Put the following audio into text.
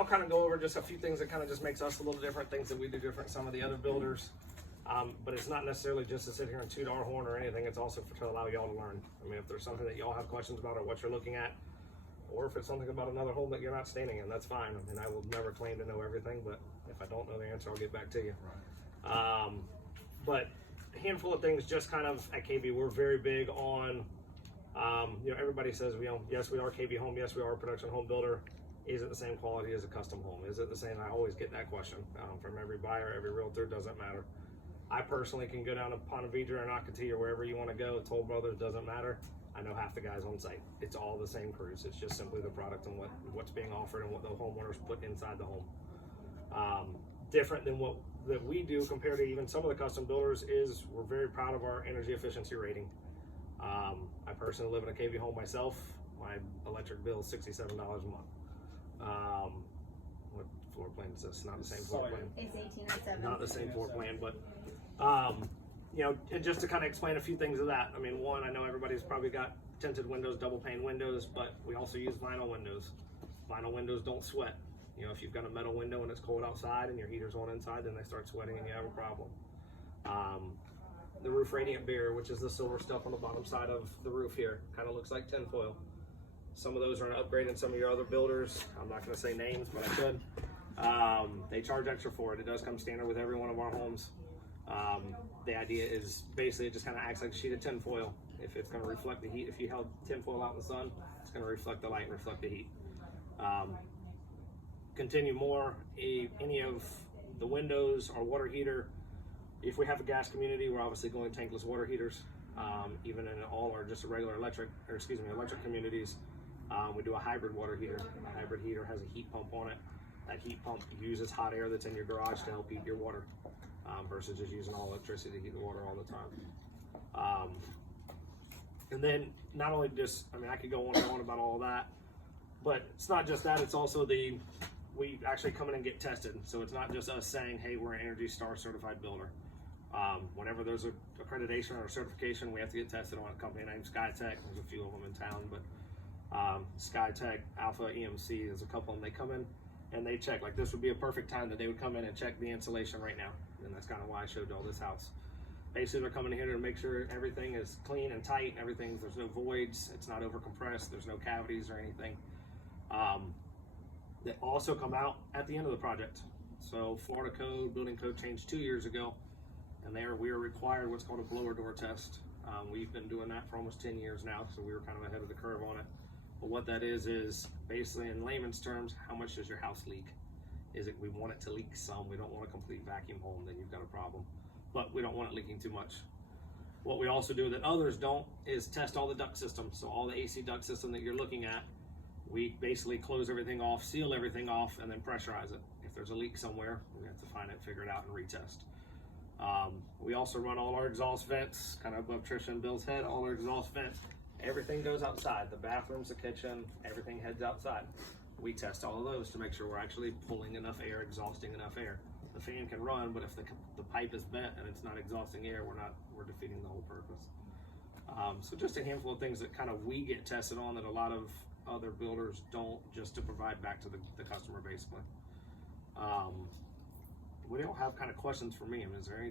I'll kind of go over just a few things that kind of just makes us a little different, things that we do different than some of the other builders. But it's not necessarily just to sit here and toot our horn or anything. It's also to allow y'all to learn. I mean, if there's something that y'all have questions about or what you're looking at, or if it's something about another home that you're not standing in, that's fine. I mean, I will never claim to know everything, but if I don't know the answer, I'll get back to you. But a handful of things just kind of at KB, we're very big on, you know, everybody says, yes, we are KB Home. Yes, we are a production home builder. Is it the same quality as a custom home? Is it the same? I always get that question from every buyer, every realtor, doesn't matter. I personally can go down to Ponte Vedra or Nocatee or wherever you want to go. Toll Brothers, doesn't matter. I know half the guys on site. It's all the same crews. It's just simply the product and what's being offered and what the homeowners put inside the home. Different than what that we do compared to even some of the custom builders is we're very proud of our energy efficiency rating. I personally live in a KB home myself. My electric bill is $67 a month. What floor plan is this? Not the same floor plan. It's 1807. Not the same floor plan, but you know, and just to kind of explain a few things of that. I mean, one, I know everybody's probably got tinted windows, double pane windows, but we also use vinyl windows. Vinyl windows don't sweat. You know, if you've got a metal window and it's cold outside and your heater's on inside, then they start sweating and you have a problem. The roof radiant barrier, which is the silver stuff on the bottom side of the roof here, kind of looks like tinfoil. Some of those are an upgrade in some of your other builders. I'm not going to say names, but I could. They charge extra for it. It does come standard with every one of our homes. The idea is basically it just kind of acts like a sheet of tinfoil. If it's going to reflect the heat, if you held tinfoil out in the sun, it's going to reflect the light and reflect the heat. Continue more, any of the windows or water heater. If we have a gas community, we're obviously going tankless water heaters. Even in all or just a regular electric communities, we do a hybrid water heater. A hybrid heater has a heat pump on it. That heat pump uses hot air that's in your garage to help heat your water, versus just using all electricity to heat the water all the time. And then not only just, I mean, I could go on and on about all of that, but it's not just that, it's also we actually come in and get tested. So it's not just us saying, hey, we're an Energy Star certified builder. Whenever there's a accreditation or a certification, we have to get tested on a company named SkyTech. There's a few of them in town, but SkyTech, Alpha, EMC, there's a couple of them. They come in and they check. Like this would be a perfect time that they would come in and check the insulation right now. And that's kind of why I showed y'all this house. Basically, they're coming in here to make sure everything is clean and tight. There's no voids. It's not over compressed. There's no cavities or anything. They also come out at the end of the project. So Florida code, building code changed 2 years ago, and we are required what's called a blower door test. We've been doing that for almost 10 years now, so we were kind of ahead of the curve on it. But what that is basically in layman's terms, how much does your house leak? We want it to leak some. We don't want a complete vacuum home, then you've got a problem. But we don't want it leaking too much. What we also do that others don't is test all the duct systems. So all the AC duct system that you're looking at, we basically close everything off, seal everything off, and then pressurize it. If there's a leak somewhere, we have to find it, figure it out, and retest. We also run all our exhaust vents, kind of above Trisha and Bill's head, all our exhaust vents. Everything goes outside. The bathrooms, the kitchen, everything heads outside. We test all of those to make sure we're actually pulling enough air, exhausting enough air. The fan can run, but if the pipe is bent and it's not exhausting air, we're defeating the whole purpose. So just a handful of things that kind of we get tested on that a lot of other builders don't, just to provide back to the customer basically. We don't have kind of questions for me. I mean, is there any